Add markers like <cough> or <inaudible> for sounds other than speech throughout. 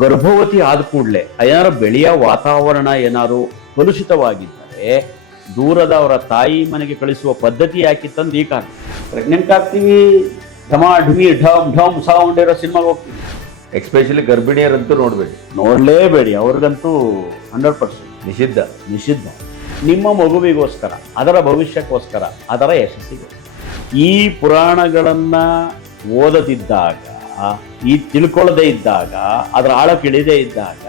ಗರ್ಭವತಿ ಆದ ಕೂಡಲೇ ಏನಾರು ಬೆಳೆಯ ವಾತಾವರಣ ಏನಾದ್ರು ಕಲುಷಿತವಾಗಿದ್ದರೆ ದೂರದ ಅವರ ತಾಯಿ ಮನೆಗೆ ಕಳಿಸುವ ಪದ್ಧತಿ ಯಾಕಿತ್ತಂದು ಈ ಕಾರಣ? ಪ್ರೆಗ್ನೆಂಟ್ ಆಗ್ತೀವಿ ಢಮ ಢಮಿ ಢಮ್ ಢಮ್ ಸೌಂಡ್ ಇರೋ ಸಿನಿಮಾಗೆ ಹೋಗ್ತೀವಿ. ಎಕ್ಸ್ಪೆಷಲಿ ಗರ್ಭಿಣಿಯರಂತೂ ನೋಡಬೇಡಿ. ನೋಡಲೇಬೇಡಿ ಅವ್ರಿಗಂತೂ ಹಂಡ್ರೆಡ್ ಪರ್ಸೆಂಟ್. ನಿಷಿದ್ಧ. ನಿಷಿದ್ಧ. ನಿಮ್ಮ ಮಗುವಿಗೋಸ್ಕರ ಅದರ ಭವಿಷ್ಯಕ್ಕೋಸ್ಕರ ಅದರ ಯಶಸ್ಸಿಗೋಸ್ಕರ. ಈ ಪುರಾಣಗಳನ್ನು ಓದದಿದ್ದಾಗ ಈ ತಿಳ್ಕೊಳ್ಳದೇ ಇದ್ದಾಗ, ಅದರ ಆಳಕ್ಕಿಳಿದೇ ಇದ್ದಾಗ,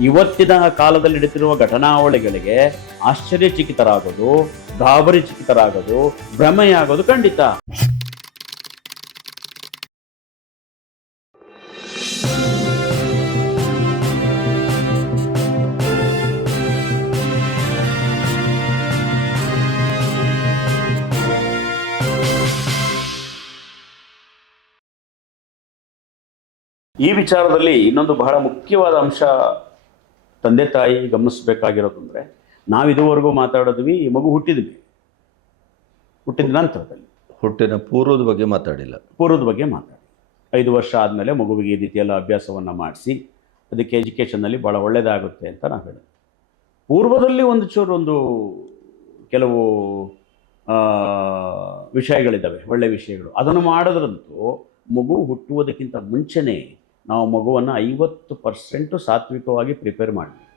ಇವತ್ತಿನ ಕಾಲದಲ್ಲಿ ನಡೀತಿರುವ ಘಟನಾವಳಿಗಳಿಗೆ ಆಶ್ಚರ್ಯಚಿಕಿತರಾಗೋದು ಗಾಬರಿ ಚಿಕಿತರಾಗೋದು ಭ್ರಮೆಯಾಗೋದು ಖಂಡಿತ. ಈ ವಿಚಾರದಲ್ಲಿ ಇನ್ನೊಂದು ಬಹಳ ಮುಖ್ಯವಾದ ಅಂಶ ತಂದೆ ತಾಯಿ ಗಮನಿಸಬೇಕಾಗಿರೋದು ಅಂದರೆ ನಾವು ಇದುವರೆಗೂ ಮಾತಾಡಿದ್ವಿ ಈ ಮಗು ಹುಟ್ಟಿದ್ವಿ. ಹುಟ್ಟಿದ ನಂತರದಲ್ಲಿ. ಹುಟ್ಟಿನ ಪೂರ್ವದ ಬಗ್ಗೆ ಮಾತಾಡಿಲ್ಲ. ಪೂರ್ವದ ಬಗ್ಗೆ ಮಾತಾಡಿ. ಐದು ವರ್ಷ ಆದಮೇಲೆ ಮಗುವಿಗೆ ಈ ರೀತಿಯೆಲ್ಲ ಅಭ್ಯಾಸವನ್ನು ಮಾಡಿಸಿ ಅದಕ್ಕೆ ಎಜುಕೇಷನ್ನಲ್ಲಿ ಭಾಳ ಒಳ್ಳೆಯದಾಗುತ್ತೆ ಅಂತ ನಾನು ಹೇಳಿದ್ವಿ ಪೂರ್ವದಲ್ಲಿ ಒಂದು ಚೂರು ಒಂದು ಕೆಲವು ವಿಷಯಗಳಿದ್ದಾವೆ ಒಳ್ಳೆಯ ವಿಷಯಗಳು. ಅದನ್ನು ಮಾಡೋದ್ರಂತೂ ಮಗು ಹುಟ್ಟುವುದಕ್ಕಿಂತ ಮುಂಚೆನೇ ನಾವು ಮಗುವನ್ನು ಐವತ್ತು ಪರ್ಸೆಂಟು ಸಾತ್ವಿಕವಾಗಿ ಪ್ರಿಪೇರ್ ಮಾಡಿ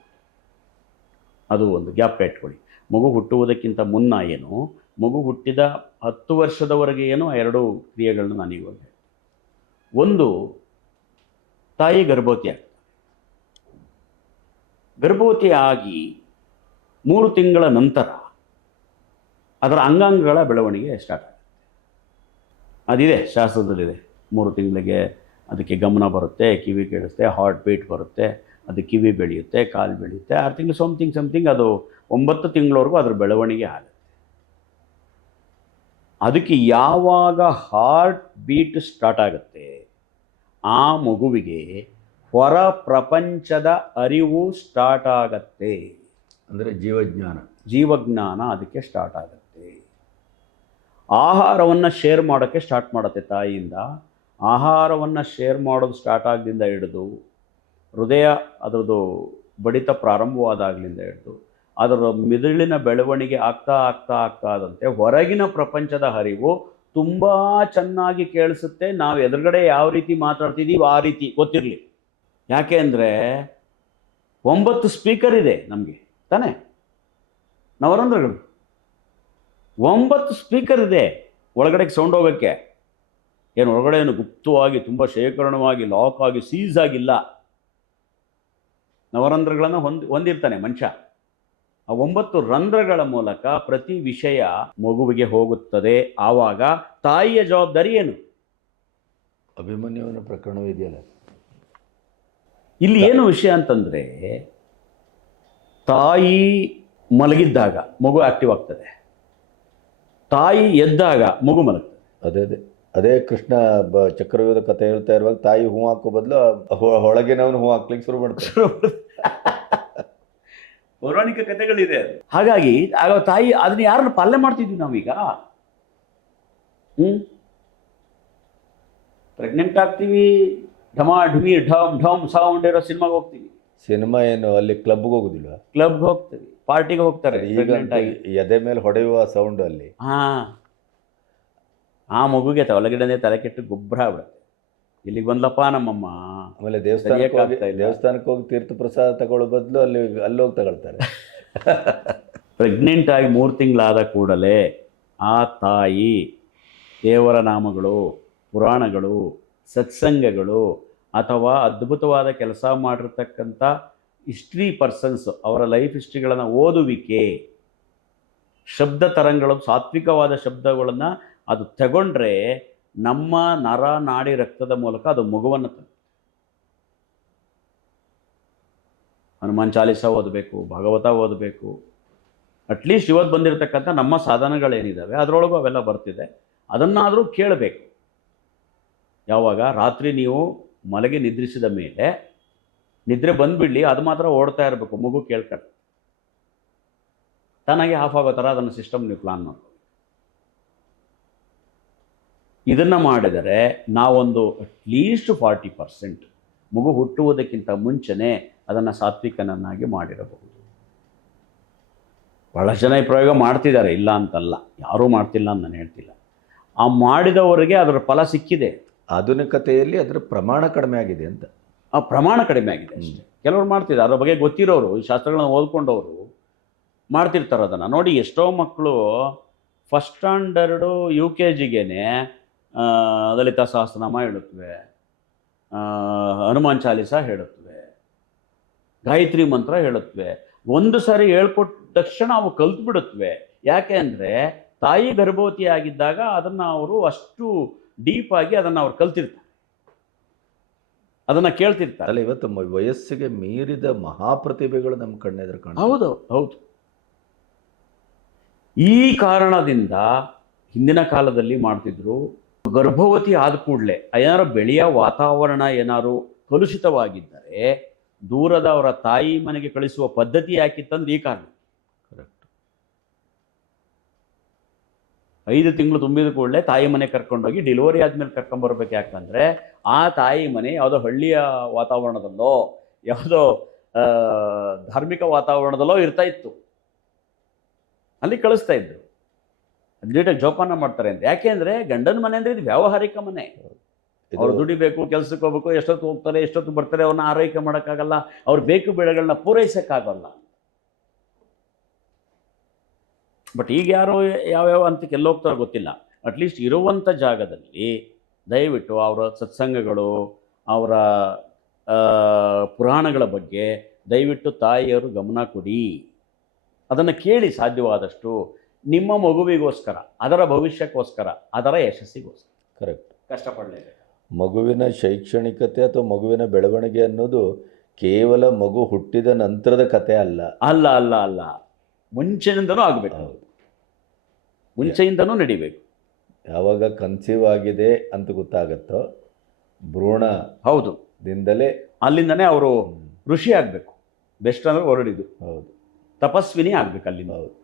ಅದು ಒಂದು ಗ್ಯಾಪ್ ಇಟ್ಕೊಳ್ಳಿ. ಮಗು ಹುಟ್ಟುವುದಕ್ಕಿಂತ ಮುನ್ನ ಏನು, ಮಗು ಹುಟ್ಟಿದ ಹತ್ತು ವರ್ಷದವರೆಗೆ ಏನು ಆ ಎರಡು ಕ್ರಿಯೆಗಳನ್ನ ನಾನು ಇವಾಗ ಹೇಳ್ತೀನಿ. ಒಂದು, ತಾಯಿ ಗರ್ಭವತಿ ಆಗ್ತದೆ. ಗರ್ಭವತಿ ಆಗಿ ಮೂರು ತಿಂಗಳ ನಂತರ ಅದರ ಅಂಗಾಂಗಗಳ ಬೆಳವಣಿಗೆ ಸ್ಟಾರ್ಟ್ ಆಗುತ್ತೆ. ಅದಿದೆ, ಶಾಸ್ತ್ರದಲ್ಲಿದೆ. ಮೂರು ತಿಂಗಳಿಗೆ ಅದಕ್ಕೆ ಗಮನ ಬರುತ್ತೆ ಕಿವಿ ಕೇಳಿಸುತ್ತೆ ಹಾರ್ಟ್ ಬೀಟ್ ಬರುತ್ತೆ ಅದು ಕಿವಿ ಬೆಳೆಯುತ್ತೆ ಕಾಲು ಬೆಳೆಯುತ್ತೆ ಆರು ತಿಂಗಳು ಸಮಥಿಂಗ್ ಸಮಥಿಂಗ್ ಅದು ಒಂಬತ್ತು ತಿಂಗಳವರೆಗೂ ಅದ್ರ ಬೆಳವಣಿಗೆ ಆಗುತ್ತೆ. ಅದಕ್ಕೆ ಯಾವಾಗ ಹಾರ್ಟ್ ಬೀಟ್ ಸ್ಟಾರ್ಟ್ ಆಗುತ್ತೆ ಆ ಮಗುವಿಗೆ ಹೊರ ಪ್ರಪಂಚದ ಅರಿವು ಸ್ಟಾರ್ಟ್ ಆಗತ್ತೆ. ಅಂದರೆ ಜೀವಜ್ಞಾನ. ಜೀವಜ್ಞಾನ ಅದಕ್ಕೆ ಸ್ಟಾರ್ಟ್ ಆಗುತ್ತೆ. ಆಹಾರವನ್ನು ಶೇರ್ ಮಾಡೋಕ್ಕೆ ಸ್ಟಾರ್ಟ್ ಮಾಡುತ್ತೆ ತಾಯಿಯಿಂದ. ಆಹಾರವನ್ನು ಶೇರ್ ಮಾಡೋದು ಸ್ಟಾರ್ಟ್ ಆಗದಿಂದ ಹಿಡಿದು, ಹೃದಯ ಅದರದ್ದು ಬಡಿತ ಪ್ರಾರಂಭವಾದಾಗಲಿಂದ ಹಿಡಿದು ಅದರ ಮಿದುಳಿನ ಬೆಳವಣಿಗೆ ಆಗ್ತಾ ಆಗ್ತಾ ಆಗ್ತಾ ಆದಂತೆ ಹೊರಗಿನ ಪ್ರಪಂಚದ ಹರಿವು ತುಂಬ ಚೆನ್ನಾಗಿ ಕೇಳಿಸುತ್ತೆ. ನಾವು ಎದುರುಗಡೆ ಯಾವ ರೀತಿ ಮಾತಾಡ್ತಿದ್ದೀವಿ ಆ ರೀತಿ ಗೊತ್ತಿರಲಿ. ಯಾಕೆ ಅಂದರೆ ಒಂಬತ್ತು ಸ್ಪೀಕರ್ ಇದೆ ನಮಗೆ, ತಾನೇ? ನವರಂಧ್ರಗಳು ಒಂಬತ್ತು ಸ್ಪೀಕರ್ ಇದೆ ಒಳಗಡೆಗೆ ಸೌಂಡ್ ಹೋಗೋಕ್ಕೆ. ಏನು ಒಳಗಡೆ ಏನು ಗುಪ್ತವಾಗಿ ತುಂಬ ಶೇಖರಣವಾಗಿ ಲಾಕ್ ಆಗಿ ಸೀಸ್ ಆಗಿಲ್ಲ. ನವರಂಧ್ರಗಳನ್ನು ಹೊಂದಿ ಹೊಂದಿರ್ತಾನೆ ಮನುಷ್ಯ. ಆ ಒಂಬತ್ತು ರಂಧ್ರಗಳ ಮೂಲಕ ಪ್ರತಿ ವಿಷಯ ಮಗುವಿಗೆ ಹೋಗುತ್ತದೆ. ಆವಾಗ ತಾಯಿಯ ಜವಾಬ್ದಾರಿ ಏನು? ಅಭಿಮನ್ಯುವಿನ ಪ್ರಕರಣವೂ ಇದೆಯಲ್ಲ. ಇಲ್ಲಿ ಏನು ವಿಷಯ ಅಂತಂದರೆ ತಾಯಿ ಮಲಗಿದ್ದಾಗ ಮಗು ಆಕ್ಟಿವ್ ಆಗ್ತದೆ. ತಾಯಿ ಎದ್ದಾಗ ಮಗು ಮಲಗ್ತದೆ. ಅದೇ ಅದೇ. ಅದೇ ಕೃಷ್ಣ ಬ ಚಕ್ರವ್ಯೂಹದ ಕಥೆ ಹೇಳ್ತಾ ಇರುವಾಗ ತಾಯಿ ಹೂ ಹಾಕೋ ಬದಲು ಹೊಳಗಿನವನು ಹೂ ಹಾಕ್ಲಿಕ್ಕೆ ಶುರು ಮಾಡ್ತಾರೆ ಪೌರಾಣಿಕ ಕಥೆಗಳಿದೆ ಅದು. ಹಾಗಾಗಿ ಆಗ ತಾಯಿ ಅದನ್ನ ಯಾರನ್ನ ಪಾಲನೆ ಮಾಡ್ತಿದ್ವಿ ನಾವೀಗ? ಹ್ಮ್? ಪ್ರೆಗ್ನೆಂಟ್ ಆಗ್ತೀವಿ ಢಮ ಢಮಿ ಢಮ್ ಢಮ್ ಸೌಂಡ್ ಇರೋ ಸಿನಿಮಾಗೆ ಹೋಗ್ತೀವಿ. ಸಿನಿಮಾ ಏನು ಅಲ್ಲಿ ಕ್ಲಬ್ಗೆ ಹೋಗುದಿಲ್ವಾ? ಕ್ಲಬ್ಗೆ ಹೋಗ್ತೀವಿ ಪಾರ್ಟಿಗೆ ಹೋಗ್ತಾರೆ ಈಗ ಎದೆ ಮೇಲೆ ಹೊಡೆಯುವ ಸೌಂಡ್ ಅಲ್ಲಿ. ಹಾ. ಆ ಮಗುಗೆ ಒಳಗಡೆ ತಲೆ ಕೆಟ್ಟು ಗೊಬ್ಬರ ಆಗ್ಬಿಡುತ್ತೆ. ಇಲ್ಲಿಗೆ ಬಂದ್ಲಪ್ಪ ನಮ್ಮಮ್ಮ. ಆಮೇಲೆ ದೇವಸ್ಥಾನಕ್ಕೆ ಹೋಗಿ ದೇವಸ್ಥಾನಕ್ಕೆ ಹೋಗಿ ತೀರ್ಥ ಪ್ರಸಾದ ತಗೊಳ್ಳೋ ಬದಲು ಅಲ್ಲಿ ಅಲ್ಲಿ ಹೋಗಿ ತಗೊಳ್ತಾರೆ. <laughs> ಪ್ರೆಗ್ನೆಂಟ್ ಆಗಿ ಮೂರು ತಿಂಗಳಾದ ಕೂಡಲೇ ಆ ತಾಯಿ ದೇವರ ನಾಮಗಳು ಪುರಾಣಗಳು ಸತ್ಸಂಗಗಳು ಅಥವಾ ಅದ್ಭುತವಾದ ಕೆಲಸ ಮಾಡಿರ್ತಕ್ಕಂಥ ಹಿಸ್ಟ್ರಿ ಪರ್ಸನ್ಸ್ ಅವರ ಲೈಫ್ ಹಿಸ್ಟ್ರಿಗಳನ್ನು ಓದುವಿಕೆ ಶಬ್ದ ತರಂಗಗಳು ಸಾತ್ವಿಕವಾದ ಶಬ್ದಗಳನ್ನು ಅದು ತಗೊಂಡ್ರೆ ನಮ್ಮ ನರ ನಾಡಿ ರಕ್ತದ ಮೂಲಕ ಅದು ಮಗುವನ್ನು ಹನುಮಾನ್ ಚಾಲಿಸ ಓದಬೇಕು, ಭಾಗವತ ಓದಬೇಕು. ಅಟ್ಲೀಸ್ಟ್ ಇವತ್ತು ಬಂದಿರತಕ್ಕಂಥ ನಮ್ಮ ಸಾಧನಗಳೇನಿದ್ದಾವೆ ಅದರೊಳಗೂ ಅವೆಲ್ಲ ಬರ್ತಿದೆ. ಅದನ್ನಾದರೂ ಕೇಳಬೇಕು. ಯಾವಾಗ? ರಾತ್ರಿ ನೀವು ಮಲಗಿ ನಿದ್ರಿಸಿದ ಮೇಲೆ ನಿದ್ರೆ ಬಂದ್ಬಿಡ್ಲಿ, ಅದು ಮಾತ್ರ ಓಡ್ತಾ ಇರಬೇಕು, ಮಗು ಕೇಳ್ಕೊಂಡು ತನಗೆ ಆಫ್ ಆಗೋ ಥರ ಅದನ್ನು ಸಿಸ್ಟಮ್ ನೀವು ಪ್ಲಾನ್ ಮಾಡ್ಬೇಕು ಇದನ್ನು ಮಾಡಿದರೆ ನಾವೊಂದು ಅಟ್ಲೀಸ್ಟ್ ಫಾರ್ಟಿ ಪರ್ಸೆಂಟ್ ಮಗು ಹುಟ್ಟುವುದಕ್ಕಿಂತ ಮುಂಚೆನೇ ಅದನ್ನು ಸಾತ್ವಿಕನನ್ನಾಗಿ ಮಾಡಿರಬಹುದು. ಬಹಳ ಜನ ಈ ಪ್ರಯೋಗ ಮಾಡ್ತಿದ್ದಾರೆ ಇಲ್ಲ ಅಂತಲ್ಲ. ಯಾರೂ ಮಾಡ್ತಿಲ್ಲ ಅಂತ ನಾನು ಹೇಳ್ತಿಲ್ಲ. ಆ ಮಾಡಿದವರಿಗೆ ಅದರ ಫಲ ಸಿಕ್ಕಿದೆ. ಆಧುನಿಕತೆಯಲ್ಲಿ ಅದರ ಪ್ರಮಾಣ ಕಡಿಮೆ ಆಗಿದೆ ಅಂತ. ಆ ಪ್ರಮಾಣ ಕಡಿಮೆ ಆಗಿದೆ ಅಷ್ಟೇ. ಕೆಲವರು ಮಾಡ್ತಿದ್ದಾರೆ ಅದ್ರ ಬಗ್ಗೆ ಗೊತ್ತಿರೋರು ಈ ಶಾಸ್ತ್ರಗಳನ್ನ ಓದ್ಕೊಂಡವರು ಮಾಡ್ತಿರ್ತಾರೆ ಅದನ್ನು. ನೋಡಿ ಎಷ್ಟೋ ಮಕ್ಕಳು ಫಸ್ಟ್ ಸ್ಟ್ಯಾಂಡರ್ಡು ಯು ಕೆ ಜಿಗೇನೆ ಲಲಿತಾ ಸಹಸ್ರನಾಮ ಹೇಳುತ್ತವೆ. ಹನುಮಾನ್ ಚಾಲಿಸ ಹೇಳುತ್ತವೆ. ಗಾಯತ್ರಿ ಮಂತ್ರ ಹೇಳುತ್ತವೆ. ಒಂದು ಸಾರಿ ಹೇಳ್ಕೊಟ್ಟ ತಕ್ಷಣ ಅವು ಕಲ್ತು ಬಿಡುತ್ತವೆ ಯಾಕೆ ಅಂದರೆ ತಾಯಿ ಗರ್ಭವತಿ ಆಗಿದ್ದಾಗ ಅದನ್ನು ಅವರು ಅಷ್ಟು ಡೀಪ್ ಆಗಿ ಅದನ್ನು ಅವ್ರು ಕಲ್ತಿರ್ತಾರೆ. ಅದನ್ನು ಕೇಳ್ತಿರ್ತಾರೆ. ಅಲ್ಲ ಇವತ್ತು ವಯಸ್ಸಿಗೆ ಮೀರಿದ ಮಹಾಪ್ರತಿಭೆಗಳು ನಮ್ಮ ಕಣ್ಣೆದ್ರೆ ಕಾಣ ಹೌದು ಹೌದು. ಈ ಕಾರಣದಿಂದ ಹಿಂದಿನ ಕಾಲದಲ್ಲಿ ಮಾಡ್ತಿದ್ರು ಗರ್ಭವತಿ ಆದ ಕೂಡಲೇ ಏನಾರು ಬೆಳೆಯ ವಾತಾವರಣ ಏನಾರು ಕಲುಷಿತವಾಗಿದ್ದರೆ ದೂರದ ಅವರ ತಾಯಿ ಮನೆಗೆ ಕಳಿಸುವ ಪದ್ಧತಿ ಯಾಕಿತ್ತಂದು ಈ ಕಾರಣ? ಕರೆಕ್ಟ್ ಐದು ತಿಂಗಳು ತುಂಬಿದ ಕೂಡಲೇ ತಾಯಿ ಮನೆ ಕರ್ಕೊಂಡೋಗಿ ಡೆಲಿವರಿ ಆದ್ಮೇಲೆ ಕರ್ಕೊಂಬರ್ಬೇಕು ಯಾಕಂದ್ರೆ ಆ ತಾಯಿ ಮನೆ ಯಾವುದೋ ಹಳ್ಳಿಯ ವಾತಾವರಣದಲ್ಲೋ ಯಾವುದೋ ಧಾರ್ಮಿಕ ವಾತಾವರಣದಲ್ಲೋ ಇರ್ತಾ ಇತ್ತು. ಅಲ್ಲಿ ಕಳಿಸ್ತಾ ಇದ್ರು. ನೀಟಾಗಿ ಜೋಪಾನ ಮಾಡ್ತಾರೆ ಅಂತ. ಯಾಕೆಂದ್ರೆ ಗಂಡನ ಮನೆ ಅಂದರೆ ಇದು ವ್ಯಾವಹಾರಿಕ ಮನೆ. ಅವ್ರು ದುಡಿಬೇಕು ಕೆಲಸಕ್ಕೆ ಹೋಗ್ಬೇಕು ಎಷ್ಟೊತ್ತು ಹೋಗ್ತಾರೆ ಎಷ್ಟೊತ್ತು ಬರ್ತಾರೆ ಅವ್ರನ್ನ ಆರೈಕೆ ಮಾಡೋಕ್ಕಾಗಲ್ಲ ಅವ್ರು ಬೇಕು ಬೆಳೆಗಳನ್ನ ಪೂರೈಸೋಕ್ಕಾಗಲ್ಲ. ಬಟ್ ಈಗ ಯಾರು ಯಾವ್ಯಾವ ಅಂತ ಎಲ್ಲೋಗ್ತಾರೋ ಗೊತ್ತಿಲ್ಲ. ಅಟ್ಲೀಸ್ಟ್ ಇರುವಂಥ ಜಾಗದಲ್ಲಿ ದಯವಿಟ್ಟು ಅವರ ಸತ್ಸಂಗಗಳು ಅವರ ಪುರಾಣಗಳ ಬಗ್ಗೆ ದಯವಿಟ್ಟು ತಾಯಿಯವರು ಗಮನ ಕೊಡಿ. ಅದನ್ನು ಕೇಳಿ ಸಾಧ್ಯವಾದಷ್ಟು ನಿಮ್ಮ ಮಗುವಿಗೋಸ್ಕರ ಅದರ ಭವಿಷ್ಯಕ್ಕೋಸ್ಕರ ಅದರ ಯಶಸ್ಸಿಗೋಸ್ಕರ. ಕರೆಕ್ಟ್ ಕಷ್ಟಪಡಲೇಬೇಕು. ಮಗುವಿನ ಶೈಕ್ಷಣಿಕತೆ ಅಥವಾ ಮಗುವಿನ ಬೆಳವಣಿಗೆ ಅನ್ನೋದು ಕೇವಲ ಮಗು ಹುಟ್ಟಿದ ನಂತರದ ಕತೆ ಅಲ್ಲ. ಅಲ್ಲ ಅಲ್ಲ ಅಲ್ಲ. ಮುಂಚೆಯಿಂದನೂ ಆಗಬೇಕು. ಹೌದು. ಮುಂಚೆಯಿಂದನೂ ನಡಿಬೇಕು. ಯಾವಾಗ ಕನ್ಸೀವ್ ಆಗಿದೆ ಅಂತ ಗೊತ್ತಾಗತ್ತೋ ಭ್ರೂಣ ಹೌದು. ಅಲ್ಲಿಂದನೇ ಅವರು ಋಷಿ ಆಗಬೇಕು. ಬೆಸ್ಟ್ ಅಂದರೆ ಹೊರಡಿದು ಹೌದು. ತಪಸ್ವಿನಿ ಆಗಬೇಕು ಅಲ್ಲಿಂದ. ಹೌದು.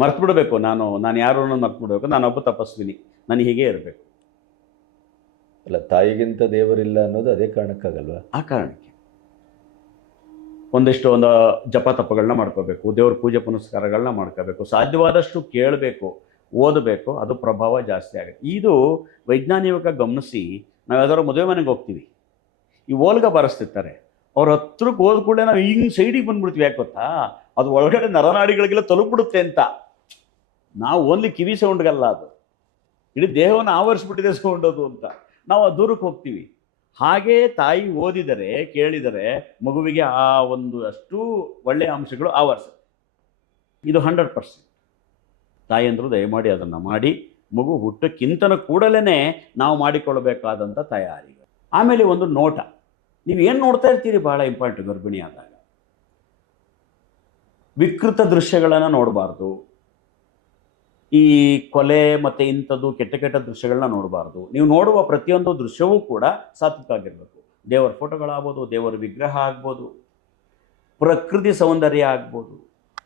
ಮರ್ತು ಬಿಡಬೇಕು ನಾನು ನಾನು ಯಾರು ಅನ್ನೋದು ಮರ್ತು ಬಿಡಬೇಕು ನಾನೊಬ್ಬ ತಪಸ್ವಿನಿ. ನಾನು ಹೀಗೆ ಇರಬೇಕು. ಅಲ್ಲ ತಾಯಿಗಿಂತ ದೇವರಿಲ್ಲ ಅನ್ನೋದು ಅದೇ ಕಾರಣಕ್ಕಾಗಲ್ವಾ? ಆ ಕಾರಣಕ್ಕೆ. ಒಂದಿಷ್ಟು ಒಂದು ಜಪ ತಪಗಳನ್ನ ಮಾಡ್ಕೋಬೇಕು. ದೇವ್ರ ಪೂಜೆ ಪುನಸ್ಕಾರಗಳನ್ನ ಮಾಡ್ಕೋಬೇಕು. ಸಾಧ್ಯವಾದಷ್ಟು ಕೇಳಬೇಕು ಓದಬೇಕು. ಅದು ಪ್ರಭಾವ ಜಾಸ್ತಿ ಆಗುತ್ತೆ. ಇದು ವೈಜ್ಞಾನಿಕ ಗಮನಿಸಿ ನಾವು ಯಾವ್ದಾದ್ರು ಮದುವೆ ಮನೆಗೆ ಹೋಗ್ತೀವಿ. ಈ ಓಲ್ಗ ಬಾರಿಸ್ತಿರ್ತಾರೆ. ಅವ್ರ ಹತ್ರಕ್ಕೆ ಹೋದ ಕೂಡಲೇ ನಾವು ಹಿಂಗೆ ಸೈಡಿಗೆ ಬಂದ್ಬಿಡ್ತೀವಿ. ಯಾಕೆ ಗೊತ್ತಾ? ಅದು ಒಳಗಡೆ ನರನಾಡಿಗಳಿಗೆಲ್ಲ ತಲುಪಿಬಿಡುತ್ತೆ ಅಂತ. ನಾವು ಓನ್ಲಿ ಕಿವಿ ಸೌಂಡ್ಗಲ್ಲ ಅದು. ಇಡೀ ದೇಹವನ್ನು ಆವರಿಸ್ಬಿಟ್ಟಿದೆ ಸೌಂಡ್ ಅದು ಅಂತ. ನಾವು ಆ ದೂರಕ್ಕೆ ಹೋಗ್ತೀವಿ. ಹಾಗೇ ತಾಯಿ ಓದಿದರೆ, ಕೇಳಿದರೆ ಮಗುವಿಗೆ ಆ ಒಂದು ಅಷ್ಟು ಒಳ್ಳೆಯ ಅಂಶಗಳು ಆವರಿಸ ಇದು ಹಂಡ್ರೆಡ್ ಪರ್ಸೆಂಟ್. ತಾಯಂದರು ದಯಮಾಡಿ ಅದನ್ನು ಮಾಡಿ, ಮಗು ಹುಟ್ಟಕ್ಕಿಂತನೂ ಕೂಡಲೇ ನಾವು ಮಾಡಿಕೊಳ್ಳಬೇಕಾದಂಥ ತಯಾರಿ ಆಮೇಲೆ ಒಂದು ನೋಟ. ನೀವು ಏನು ನೋಡ್ತಾ ಇರ್ತೀರಿ ಬಹಳ ಇಂಪಾರ್ಟೆಂಟ್ ಗರ್ಭಿಣಿ ಆದಾಗ ವಿಕೃತ ದೃಶ್ಯಗಳನ್ನು ನೋಡಬಾರ್ದು. ಈ ಕೊಲೆ ಮತ್ತು ಇಂಥದ್ದು ಕೆಟ್ಟ ಕೆಟ್ಟ ದೃಶ್ಯಗಳನ್ನ ನೋಡಬಾರ್ದು. ನೀವು ನೋಡುವ ಪ್ರತಿಯೊಂದು ದೃಶ್ಯವೂ ಕೂಡ ಸಾತ್ವಿಕಾಗಿರ್ಬೇಕು ದೇವರ ಫೋಟೋಗಳಾಗ್ಬೋದು ದೇವರ ವಿಗ್ರಹ ಆಗ್ಬೋದು ಪ್ರಕೃತಿ ಸೌಂದರ್ಯ ಆಗ್ಬೋದು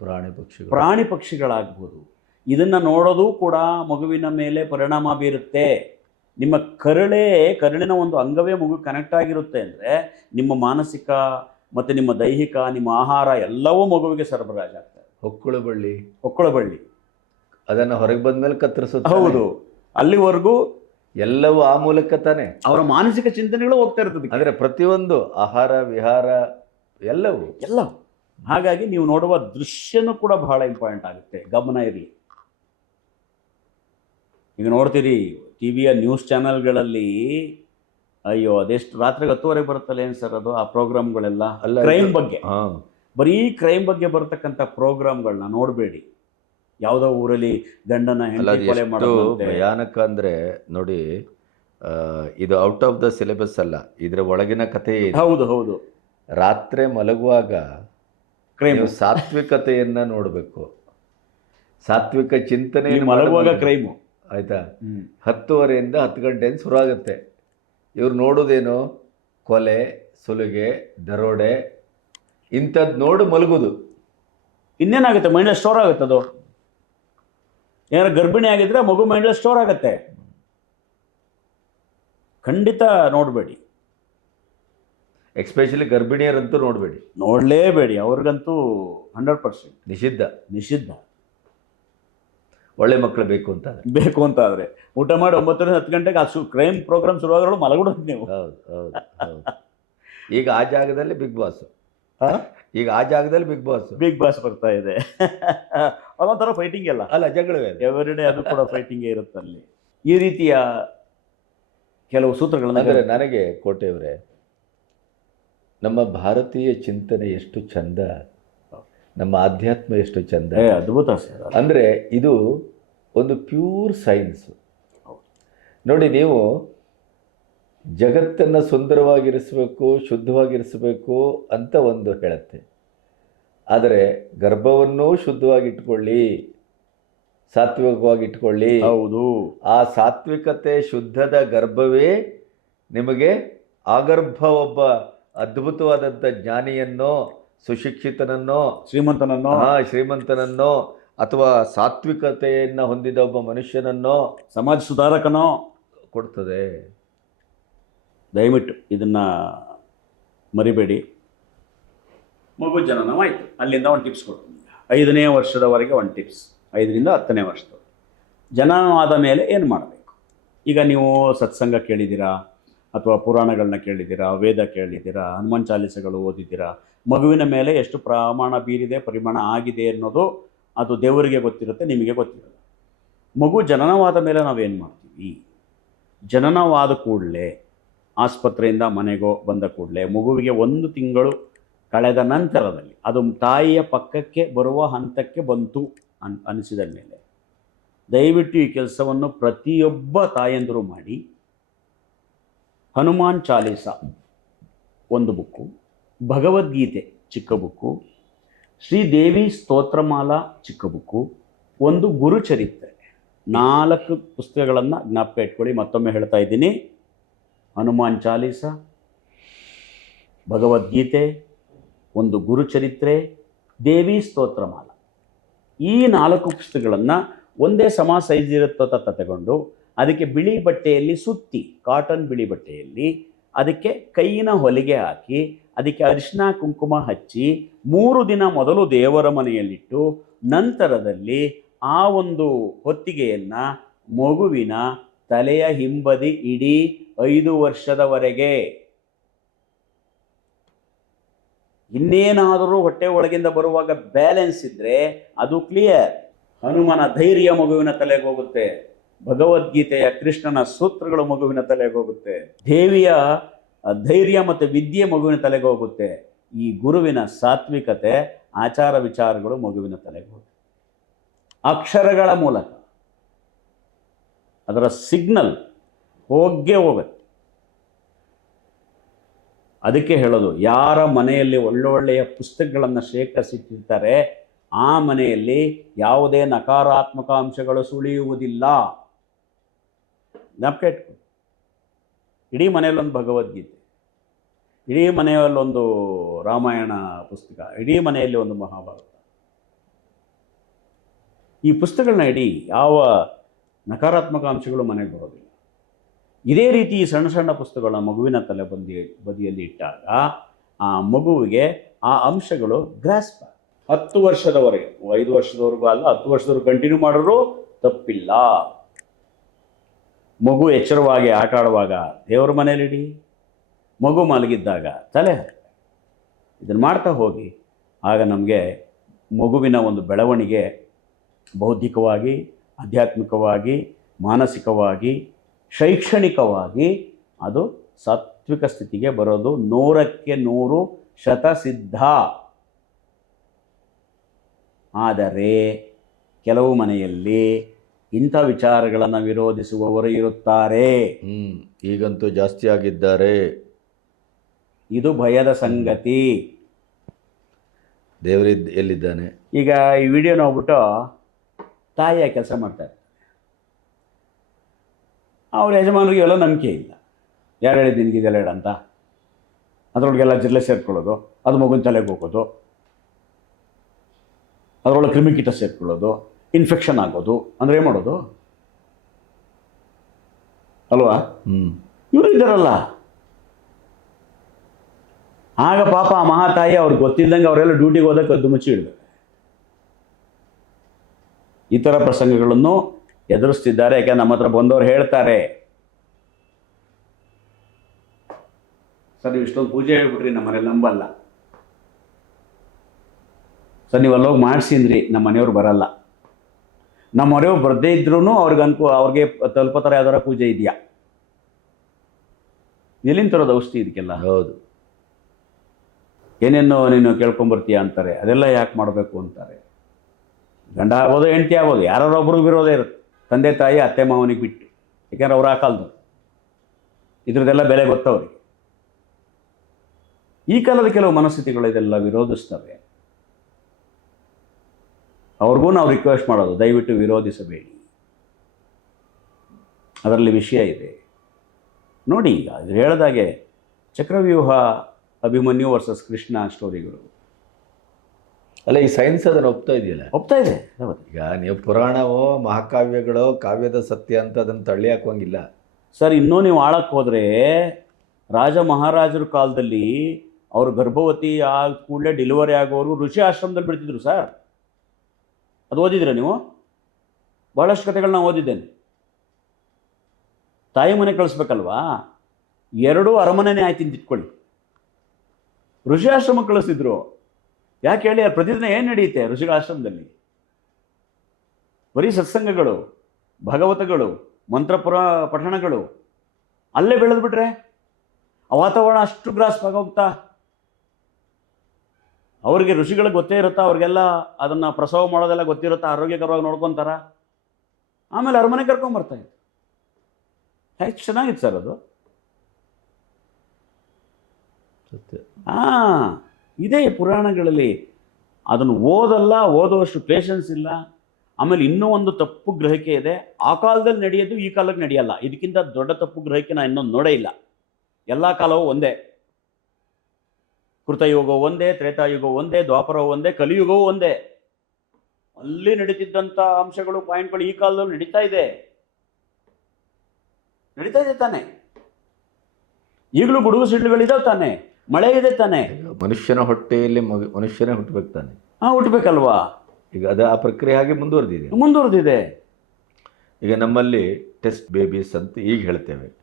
ಪ್ರಾಣಿ ಪಕ್ಷಿ ಪ್ರಾಣಿ ಪಕ್ಷಿಗಳಾಗ್ಬೋದು. ಇದನ್ನು ನೋಡೋದು ಕೂಡ ಮಗುವಿನ ಮೇಲೆ ಪರಿಣಾಮ ಬೀರುತ್ತೆ. ನಿಮ್ಮ ಕರುಳೇ ಕರುಳಿನ ಒಂದು ಅಂಗವೇ ಮಗು ಕನೆಕ್ಟ್ ಆಗಿರುತ್ತೆ ಅಂದರೆ ನಿಮ್ಮ ಮಾನಸಿಕ ಮತ್ತು ನಿಮ್ಮ ದೈಹಿಕ ನಿಮ್ಮ ಆಹಾರ ಎಲ್ಲವೂ ಮಗುವಿಗೆ ಸರಬರಾಜಾಗ್ತದೆ ಹೊಕ್ಕಳು ಬಳ್ಳಿ ಹೊಕ್ಕಳುಬಳ್ಳಿ ಬಳ್ಳಿ ಅದನ್ನು ಹೊರಗೆ ಬಂದ್ಮೇಲೆ ಕತ್ತರಿಸುತ್ತೆ ಹೌದು. ಅಲ್ಲಿವರೆಗೂ ಎಲ್ಲವೂ ಆ ಮೂಲಕ ತಾನೆ. ಅವರ ಮಾನಸಿಕ ಚಿಂತನೆಗಳು ಹೋಗ್ತಾ ಇರ್ತದೆ. ಅಂದ್ರೆ ಪ್ರತಿಯೊಂದು ಆಹಾರ ವಿಹಾರ ಎಲ್ಲವೂ. ಎಲ್ಲ. ಹಾಗಾಗಿ ನೀವು ನೋಡುವ ದೃಶ್ಯನೂ ಕೂಡ ಬಹಳ ಇಂಪಾರ್ಟೆಂಟ್ ಆಗುತ್ತೆ. ಗಮನ ಇರಲಿ. ಈಗ ನೋಡ್ತೀರಿ ಟಿ ವಿಯ ನ್ಯೂಸ್ ಚಾನೆಲ್ಗಳಲ್ಲಿ ಅಯ್ಯೋ ಅದೆಷ್ಟು ರಾತ್ರಿಗೆ ಹತ್ತುವರೆಗೆ ಬರುತ್ತಲ್ಲ ಏನು ಸರ್ ಅದು? ಆ ಪ್ರೋಗ್ರಾಮ್ಗಳೆಲ್ಲ? ಅಲ್ಲ ಕ್ರೈಮ್ ಬಗ್ಗೆ. ಹಾ. ಬರೀ ಕ್ರೈಮ್ ಬಗ್ಗೆ ಬರ್ತಕ್ಕಂಥ ಪ್ರೋಗ್ರಾಮ್ಗಳನ್ನ ನೋಡಬೇಡಿ. ಯಾವುದೋ ಊರಲ್ಲಿ ಗಂಡನ ಹೆಂಡತಿ ಕೊಲೆ ಮಾಡೋದಂತೆ. ಭಯಾನಕ ಅಂದ್ರೆ ನೋಡಿ ಆ, ಇದು ಔಟ್ ಆಫ್ ದ ಸಿಲೆಬಸ್ ಅಲ್ಲ ಇದರ ಒಳಗಿನ ಕಥೆ ಇದೆ. ಹೌದು ಹೌದು. ರಾತ್ರಿ ಮಲಗುವಾಗ ಕ್ರೈಮ್ ಸಾತ್ವಿಕತೆಯನ್ನು ಸಾತ್ವಿಕತೆಯನ್ನ ನೋಡಬೇಕು. ಸಾತ್ವಿಕ ಚಿಂತನೆ ಮಲಗುವಾಗ ಕ್ರೈಮು ಆಯ್ತಾ? ಹ್ಮ್. ಹತ್ತುವರೆಯಿಂದ ಹತ್ತು ಗಂಟೆಯಿಂದ ಶುರು ಆಗುತ್ತೆ ಇವ್ರು ನೋಡೋದೇನು? ಕೊಲೆ ಸುಲಿಗೆ ದರೋಡೆ ಇಂಥದ್ದು ನೋಡು ಮಲಗುದು. ಇನ್ನೇನಾಗುತ್ತೆ? ಮೈಂಡ್ ಸ್ಟೋರ್ ಆಗುತ್ತೆ ಅದು ಏನಾರ ಗರ್ಭಿಣಿ ಆಗಿದ್ರೆ ಮಗು ಮೈಂಡ್ ಸ್ಟೋರ್ ಆಗುತ್ತೆ. ಖಂಡಿತ ನೋಡಬೇಡಿ. ಎಕ್ಸ್ಪೆಷಲಿ ಗರ್ಭಿಣಿಯರಂತೂ ನೋಡಬೇಡಿ. ನೋಡಲೇಬೇಡಿ ಅವ್ರಿಗಂತೂ ಹಂಡ್ರೆಡ್ ಪರ್ಸೆಂಟ್ ನಿಷಿದ್ಧ. ನಿಷಿದ್ಧ. ಒಳ್ಳೆ ಮಕ್ಕಳು ಬೇಕು ಅಂತ ಬೇಕು ಅಂತ ಆದರೆ ಊಟ ಮಾಡಿ ಒಂಬತ್ತರಿಂದ ಹತ್ತು ಗಂಟೆಗೆ ಆ ಸು ಕ್ರೈಮ್ ಪ್ರೋಗ್ರಾಮ್ ಶುರುವಾಗೋಳು ಮಲಗಿಡೋದು ನೀವು. ಹೌದು ಹೌದು ಹೌದು. ಈಗ ಆ ಜಾಗದಲ್ಲಿ ಬಿಗ್ ಬಾಸ್ ಈಗ ಆ ಜಾಗದಲ್ಲಿ ಬಿಗ್ ಬಾಸ್ ಬಿಗ್ ಬಾಸ್ ಬರ್ತಾ ಇದೆ. <laughs> ಅದೊಂಥರ ಫೈಟಿಂಗ್ ಎಲ್ಲ ಅಲ್ಲ ಜಗಳವೇ ಅದು. ಎವ್ರಿ ಡೇ ಅದು ಕೂಡ ಫೈಟಿಂಗೇ ಇರುತ್ತೆ ಅಲ್ಲಿ. ಈ ರೀತಿಯ ಕೆಲವು ಸೂತ್ರಗಳನ್ನ ನನಗೆ ಕೋಟೆಯವರೇ ನಮ್ಮ ಭಾರತೀಯ ಚಿಂತನೆ ಎಷ್ಟು ಚಂದ ನಮ್ಮ ಆಧ್ಯಾತ್ಮ ಎಷ್ಟು ಚಂದ. ಅದ್ಭುತ ಅಂದರೆ ಇದು ಒಂದು ಪ್ಯೂರ್ ಸೈನ್ಸ್ ನೋಡಿ ನೀವು ಜಗತ್ತನ್ನು ಸುಂದರವಾಗಿರಿಸಬೇಕು ಶುದ್ಧವಾಗಿರಿಸಬೇಕು ಅಂತ ಒಂದು ಹೇಳುತ್ತೆ. ಆದರೆ ಗರ್ಭವನ್ನೂ ಶುದ್ಧವಾಗಿಟ್ಕೊಳ್ಳಿ ಸಾತ್ವಿಕವಾಗಿಟ್ಕೊಳ್ಳಿ ಹೌದು. ಆ ಸಾತ್ವಿಕತೆ ಶುದ್ಧದ ಗರ್ಭವೇ ನಿಮಗೆ ಆಗರ್ಭ ಒಬ್ಬ ಅದ್ಭುತವಾದಂಥ ಜ್ಞಾನಿಯನ್ನೋ ಸುಶಿಕ್ಷಿತನನ್ನೋ ಶ್ರೀಮಂತನನ್ನೋ ಆ ಶ್ರೀಮಂತನನ್ನೋ ಅಥವಾ ಸಾತ್ವಿಕತೆಯನ್ನು ಹೊಂದಿದ ಒಬ್ಬ ಮನುಷ್ಯನನ್ನೋ ಸಮಾಜ ಸುಧಾರಕನೋ ಕೊಡ್ತದೆ. ದಯವಿಟ್ಟು ಇದನ್ನು ಮರಿಬೇಡಿ. ಮಗು ಜನನವಾಯಿತು ಅಲ್ಲಿಂದ ಒಂದು ಟಿಪ್ಸ್ ಕೊಡ್ತೀನಿ. ಐದನೇ ವರ್ಷದವರೆಗೆ ಒಂದು ಟಿಪ್ಸ್ ಐದರಿಂದ ಹತ್ತನೇ ವರ್ಷದವರೆಗೆ. ಜನನವಾದ ಮೇಲೆ ಏನು ಮಾಡಬೇಕು? ಈಗ ನೀವು ಸತ್ಸಂಗ ಕೇಳಿದ್ದೀರಾ? ಅಥವಾ ಪುರಾಣಗಳನ್ನ ಕೇಳಿದ್ದೀರಾ? ವೇದ ಕೇಳಿದ್ದೀರಾ? ಹನುಮಾನ್ ಚಾಲಿಸಗಳು ಓದಿದ್ದೀರಾ? ಮಗುವಿನ ಮೇಲೆ ಎಷ್ಟು ಪ್ರಮಾಣ ಬೀರಿದೆ ಪರಿಮಾಣ ಆಗಿದೆ ಅನ್ನೋದು ಅದು ದೇವರಿಗೆ ಗೊತ್ತಿರುತ್ತೆ ನಿಮಗೆ ಗೊತ್ತಿರಲ್ಲ ಮಗು ಜನನವಾದ ಮೇಲೆ ನಾವೇನು ಮಾಡ್ತೀವಿ? ಜನನವಾದ ಕೂಡಲೇ ಆಸ್ಪತ್ರೆಯಿಂದ ಮನೆಗೋ ಬಂದ ಕೂಡಲೇ ಮಗುವಿಗೆ ಒಂದು ತಿಂಗಳು ಕಳೆದ ನಂತರದಲ್ಲಿ ಅದು ತಾಯಿಯ ಪಕ್ಕಕ್ಕೆ ಬರುವ ಹಂತಕ್ಕೆ ಬಂತು ಅನ್, ಅನಿಸಿದ ಮೇಲೆ. ದಯವಿಟ್ಟು ಈ ಕೆಲಸವನ್ನು ಪ್ರತಿಯೊಬ್ಬ ತಾಯಂದರು ಮಾಡಿ. ಹನುಮಾನ್ ಚಾಲೀಸ ಒಂದು ಬುಕ್ಕು, ಭಗವದ್ಗೀತೆ ಚಿಕ್ಕ ಬುಕ್ಕು, ಶ್ರೀದೇವಿ ಸ್ತೋತ್ರಮಾಲಾ ಚಿಕ್ಕ ಬುಕ್ಕು, ಒಂದು ಗುರುಚರಿತ್ರೆ. ನಾಲ್ಕು ಪುಸ್ತಕಗಳನ್ನು ಜ್ಞಾಪಕ ಇಟ್ಕೊಳ್ಳಿ, ಮತ್ತೊಮ್ಮೆ ಹೇಳ್ತಾ ಇದ್ದೀನಿ. ಹನುಮಾನ್ ಚಾಲೀಸ, ಭಗವದ್ಗೀತೆ, ಒಂದು ಗುರುಚರಿತ್ರೆ, ದೇವಿ ಸ್ತೋತ್ರಮಾಲ. ಈ ನಾಲ್ಕು ಪುಸ್ತಕಗಳನ್ನು ಒಂದೇ ಸಮ ಸೈಜ್ ತಗೊಂಡು ಅದಕ್ಕೆ ಬಿಳಿ ಬಟ್ಟೆಯಲ್ಲಿ ಸುತ್ತಿ ಕಾಟನ್ ಬಿಳಿ ಬಟ್ಟೆಯಲ್ಲಿ ಅದಕ್ಕೆ ಕೈಯಿನ ಹೊಲಿಗೆ ಹಾಕಿ, ಅದಕ್ಕೆ ಅರಿಶಿನ, ಕುಂಕುಮ ಹಚ್ಚಿ ಮೂರು ದಿನ ಮೊದಲು ದೇವರ ಮನೆಯಲ್ಲಿಟ್ಟು ನಂತರದಲ್ಲಿ ಆ ಒಂದು ಹೊತ್ತಿಗೆಯನ್ನು ಮಗುವಿನ ತಲೆಯ ಹಿಂಬದಿ ಇಡೀ ಐದು ವರ್ಷದವರೆಗೆ. ಇನ್ನೇನಾದರೂ ಹೊಟ್ಟೆ ಒಳಗಿಂದ ಬರುವಾಗ ಬ್ಯಾಲೆನ್ಸ್ ಇದ್ದರೆ ಅದು ಕ್ಲಿಯರ್ ಹನುಮನ ಧೈರ್ಯ ಮಗುವಿನ ತಲೆಗೆ ಹೋಗುತ್ತೆ. ಭಗವದ್ಗೀತೆಯ ಕೃಷ್ಣನ ಸೂತ್ರಗಳು ಮಗುವಿನ ತಲೆಗೆ ಹೋಗುತ್ತೆ. ದೇವಿಯ ಧೈರ್ಯ ಮತ್ತು ವಿದ್ಯೆ ಮಗುವಿನ ತಲೆಗೆ ಹೋಗುತ್ತೆ. ಈ ಗುರುವಿನ ಸಾತ್ವಿಕತೆ, ಆಚಾರ ವಿಚಾರಗಳು ಮಗುವಿನ ತಲೆಗೆ ಹೋಗುತ್ತೆ. ಅಕ್ಷರಗಳ ಮೂಲಕ, ಅದರ ಸಿಗ್ನಲ್ ಹೋಗೇ ಹೋಗುತ್ತೆ. ಅದಕ್ಕೆ ಹೇಳೋದು, ಯಾರ ಮನೆಯಲ್ಲಿ ಒಳ್ಳೊಳ್ಳೆಯ ಪುಸ್ತಕಗಳನ್ನು ಶೇಖರಿಸಿಟ್ಟಿರ್ತಾರೆ, ಆ ಮನೆಯಲ್ಲಿ ಯಾವುದೇ ನಕಾರಾತ್ಮಕ ಅಂಶಗಳು ಸುಳಿಯುವುದಿಲ್ಲ. ಜ್ಞಾಪಕ ಇಡೀ ಮನೆಯಲ್ಲೊಂದು ಭಗವದ್ಗೀತೆ, ಇಡೀ ಮನೆಯಲ್ಲೊಂದು ರಾಮಾಯಣ ಪುಸ್ತಕ, ಇಡೀ ಮನೆಯಲ್ಲಿ ಒಂದು ಮಹಾಭಾರತ. ಈ ಪುಸ್ತಕಗಳನ್ನ ಇಡೀ ಯಾವ ನಕಾರಾತ್ಮಕ ಅಂಶಗಳು ಮನೆಗೆ ಬರೋದಿಲ್ಲ. ಇದೇ ರೀತಿ ಸಣ್ಣ ಸಣ್ಣ ಪುಸ್ತಕಗಳನ್ನ ಮಗುವಿನ ತಲೆ ಬಂದಿ, ಬದಿಯಲ್ಲಿ ಇಟ್ಟಾಗ ಆ ಮಗುವಿಗೆ ಆ ಅಂಶಗಳು ಗ್ರಾಸ್ಪ ಹತ್ತು ವರ್ಷದವರೆಗೆ ಐದು ವರ್ಷದವರೆಗೂ ಅಲ್ಲ, ಹತ್ತು ವರ್ಷದವರೆಗೂ ಕಂಟಿನ್ಯೂ ಮಾಡಿದ್ರು, ತಪ್ಪಿಲ್ಲ. ಮಗು ಎಚ್ಚರವಾಗಿ ಆಟ ಆಡುವಾಗ ದೇವರ ಮನೆಯಲ್ಲಿಡಿ ಮಗು ಮಲಗಿದ್ದಾಗ ತಲೆ ಇದನ್ನು ಮಾಡ್ತಾ ಹೋಗಿ, ಆಗ ನಮಗೆ ಮಗುವಿನ ಒಂದು ಬೆಳವಣಿಗೆ ಬೌದ್ಧಿಕವಾಗಿ, ಆಧ್ಯಾತ್ಮಿಕವಾಗಿ, ಮಾನಸಿಕವಾಗಿ ಶೈಕ್ಷಣಿಕವಾಗಿ ಅದು ಸಾತ್ವಿಕ ಸ್ಥಿತಿಗೆ ಬರೋದು. ನೂರಕ್ಕೆ ನೂರು ಶತಸಿದ್ಧ. ಆದರೆ ಕೆಲವು ಮನೆಯಲ್ಲಿ ಇಂಥ ವಿಚಾರಗಳನ್ನು ವಿರೋಧಿಸುವವರು ಇರುತ್ತಾರೆ. ಈಗಂತೂ ಜಾಸ್ತಿ ಆಗಿದ್ದಾರೆ. ಇದು ಭಯದ ಸಂಗತಿ. ದೇವರಿದ್ದ ಎಲ್ಲಿದ್ದಾನೆ? ಈಗ ಈ ವಿಡಿಯೋ ನೋಡ್ಬಿಟ್ಟು ತಾಯಿಯ ಕೆಲಸ ಮಾಡ್ತಾರೆ. ಅವ್ರ ಯಜಮಾನರಿಗೆ ಎಲ್ಲ ನಂಬಿಕೆ ಇಲ್ಲ. ಯಾರು ಹೇಳಿದ್ದು ನಿನಗೆ ಇದೆಲ್ಲ ಹೇಳ ಅಂತ? ಅದರೊಳಗೆಲ್ಲ ಜಿರಳೆ ಸೇರ್ಕೊಳ್ಳೋದು ಅದು ಮಗುನ ತಲೆಗೆ ಹೋಗೋದು ಅದರೊಳಗೆ ಕ್ರಿಮಿಕೀಟ ಸೇರ್ಕೊಳ್ಳೋದು ಇನ್ಫೆಕ್ಷನ್ ಆಗೋದು ಅಂದರೆ ಏನು ಮಾಡೋದು? ಅಲ್ವಾ? ಹ್ಞೂ ಇವರು ಇದ್ದಾರಲ್ಲ. ಆಗ ಪಾಪ ಆ ಮಹಾತಾಯಿ ಅವ್ರಿಗೆ ಗೊತ್ತಿಲ್ಲದಂಗೆ ಅವರೆಲ್ಲ ಡ್ಯೂಟಿಗೆ ಹೋದಕ್ಕೆ ಕದ್ದು ಮುಚ್ಚಿ ಇಡ್ಬೇಕು. ಈ ಥರ ಪ್ರಸಂಗಗಳನ್ನು ಎದುರಿಸ್ತಿದ್ದಾರೆ ಯಾಕೆ ನಮ್ಮ ಹತ್ರ ಬಂದವರು ಹೇಳ್ತಾರೆ. ಸರ್ ನೀವು ಇಷ್ಟೊಂದು ಪೂಜೆ ಹೇಳ್ಬಿಟ್ರಿ ನಮ್ಮ ಮನೇಲಿ ನಂಬಲ್ಲ. ಸರ್ ನೀವು ಅಲ್ಲೋಗಿ ಮಾಡಿಸಿದ್ರಿ ನಮ್ಮ ಮನೆಯವ್ರು ಬರಲ್ಲ. ನಮ್ಮ ಮನೆಯವ್ರು ಬರದೇ ಇದ್ರೂ ಅವ್ರಿಗೆ ಅನ್ಕೋ ಅವ್ರಿಗೆ ತಲುಪತ್ತರ ಯಾವ್ದಾರ ಪೂಜೆ ಇದೆಯಾ? ಎಲ್ಲಿಂದ ತರೋದು ಔಷಧಿ ಇದಕ್ಕೆಲ್ಲ? ಹೌದು. ಏನೇನು ನೀನು ಕೇಳ್ಕೊಂಬರ್ತೀಯ ಅಂತಾರೆ ಅದೆಲ್ಲ ಯಾಕೆ ಮಾಡಬೇಕು ಅಂತಾರೆ. ಗಂಡ ಆಗ್ಬೋದು ಹೆಂಡತಿ ಆಗ್ಬೋದು ಯಾರೋ ಒಬ್ರಿಗೆ ಬಿರೋದೇ ಇರುತ್ತೆ. ತಂದೆ ತಾಯಿ ಅತ್ತೆ ಮಾವನಿಗೆ ಬಿಟ್ಟು. ಯಾಕೆಂದ್ರೆ ಅವ್ರು ಆ ಕಾಲದ್ದು ಇದ್ರದ್ದೆಲ್ಲ ಬೆಲೆ ಗೊತ್ತವ್ರಿಗೆ. ಈ ಕಾಲದ ಕೆಲವು ಮನಸ್ಥಿತಿಗಳು ಇದೆಲ್ಲ ವಿರೋಧಿಸ್ತವೆ. ಅವ್ರಿಗೂ ನಾವು ರಿಕ್ವೆಸ್ಟ್ ಮಾಡೋದು, ದಯವಿಟ್ಟು ವಿರೋಧಿಸಬೇಡಿ. ಅದರಲ್ಲಿ ವಿಷಯ ಇದೆ. ನೋಡಿ ಈಗ ಹೇಳ್ದಾಗೆ ಚಕ್ರವ್ಯೂಹ, ಅಭಿಮನ್ಯು ವರ್ಸಸ್ ಕೃಷ್ಣ ಸ್ಟೋರಿಗಳು ಅಲ್ಲ ಈ ಸೈನ್ಸ್ ಅದನ್ನು ಒಪ್ತಾ ಇದೆಯಲ್ಲ? ಒಪ್ತಾ ಇದೆ ಹೌದು. ಈಗ ನೀವು ಪುರಾಣವೋ ಮಹಾಕಾವ್ಯಗಳೋ ಕಾವ್ಯದ ಸತ್ಯ ಅಂತ ಅದನ್ನು ತಳ್ಳಿ ಹಾಕುವಂಗಿಲ್ಲ. ಸರ್ ಇನ್ನೂ ನೀವು ಆಳಕ್ಕೆ ಹೋದರೆ ರಾಜ ಮಹಾರಾಜರ ಕಾಲದಲ್ಲಿ ಅವರು ಗರ್ಭವತಿ ಆದ ಕೂಡಲೇ ಡೆಲಿವರಿ ಆಗೋರು ಋಷಿ ಆಶ್ರಮದಲ್ಲಿ ಬಿಡ್ತಿದ್ರು ಸರ್. ಅದು ಓದಿದ್ರೆ ನೀವು? ಬಹಳಷ್ಟು ಕಥೆಗಳನ್ನ ಓದಿದ್ದೇನೆ. ತಾಯಿ ಮನೆ ಕಳಿಸ್ಬೇಕಲ್ವಾ? ಎರಡೂ ಅರಮನೆನೇ ಆಯ್ತು ಇಟ್ಕೊಳ್ಳಿ ಋಷಿ ಆಶ್ರಮ ಕಳಿಸ್ತಿದ್ರು ಯಾಕೆ ಹೇಳಿ ಆ ಪ್ರತಿದಿನ ಏನು ನಡೆಯುತ್ತೆ ಋಷಿಗಳ ಆಶ್ರಮದಲ್ಲಿ ಬರೀ ಸತ್ಸಂಗಗಳು ಭಗವತಗಳು ಮಂತ್ರಪುರ ಪಠಣಗಳು ಅಲ್ಲೇ ಬೆಳೆದ್ಬಿಟ್ರೆ ಆ ವಾತಾವರಣ ಅಷ್ಟು ಗ್ರಾಸ್ ಹೋಗ್ತಾ? ಅವ್ರಿಗೆ ಋಷಿಗಳಿಗೆ ಗೊತ್ತೇ ಇರುತ್ತಾ? ಅವ್ರಿಗೆಲ್ಲ ಅದನ್ನ ಪ್ರಸವ ಮಾಡೋದೆಲ್ಲ ಗೊತ್ತಿರುತ್ತಾ? ಆರೋಗ್ಯಕರವಾಗಿ ನೋಡ್ಕೊತಾರ? ಆಮೇಲೆ ಅರಮನೆ ಕರ್ಕೊಂಬರ್ತಾ ಇತ್ತು ಎಷ್ಟು ಚೆನ್ನಾಗಿತ್ತು ಸರ್ ಅದು. ಸತ್ಯ. ಆ ಇದೆ ಪುರಾಣಗಳಲ್ಲಿ ಅದನ್ನು ಓದಲ್ಲ ಓದೋಷ್ಟು ಪೇಷನ್ಸ್ ಇಲ್ಲ. ಆಮೇಲೆ ಇನ್ನೂ ಒಂದು ತಪ್ಪು ಗ್ರಹಿಕೆ ಇದೆ. ಆ ಕಾಲದಲ್ಲಿ ನಡೆಯೋದು ಈ ಕಾಲಕ್ಕೆ ನಡೆಯಲ್ಲ. ಇದಕ್ಕಿಂತ ದೊಡ್ಡ ತಪ್ಪು ಗ್ರಹಿಕೆ ನಾನು ಇನ್ನೊಂದು ನೋಡೇ ಇಲ್ಲ. ಎಲ್ಲ ಕಾಲವೂ ಒಂದೇ. ಕೃತಯುಗ ಒಂದೇ ತ್ರೇತಾಯುಗ ಒಂದೇ, ದ್ವಾಪರವು ಒಂದೇ, ಕಲಿಯುಗವೂ ಒಂದೇ. ಅಲ್ಲಿ ನಡೀತಿದ್ದಂಥ ಅಂಶಗಳು, ಪಾಯಿಂಟ್ಗಳು ಈ ಕಾಲದಲ್ಲಿ ನಡೀತಾ ಇದೆ. ನಡೀತಾ ಇದೆ ತಾನೆ. ಈಗಲೂ ಗುಡುಗು ಸಿಡ್ಲುಗಳಿದಾವೆ ತಾನೆ. ಮಳೆ ಇದೆ ತಾನೆ. ಮನುಷ್ಯನ ಹೊಟ್ಟೆಯಲ್ಲಿ ಮಗು ಮನುಷ್ಯನೇ ಹುಟ್ಟಬೇಕು ತಾನೆ. ಹಾಂ ಹುಟ್ಬೇಕಲ್ವಾ? ಈಗ ಅದು ಆ ಪ್ರಕ್ರಿಯೆ ಹಾಗೆ ಮುಂದುವರೆದಿದೆ. ಮುಂದುವರೆದಿದೆ. ಈಗ ನಮ್ಮಲ್ಲಿ ಟೆಸ್ಟ್ ಬೇಬೀಸ್ ಅಂತ ಈಗ ಹೇಳ್ತೇವೆ.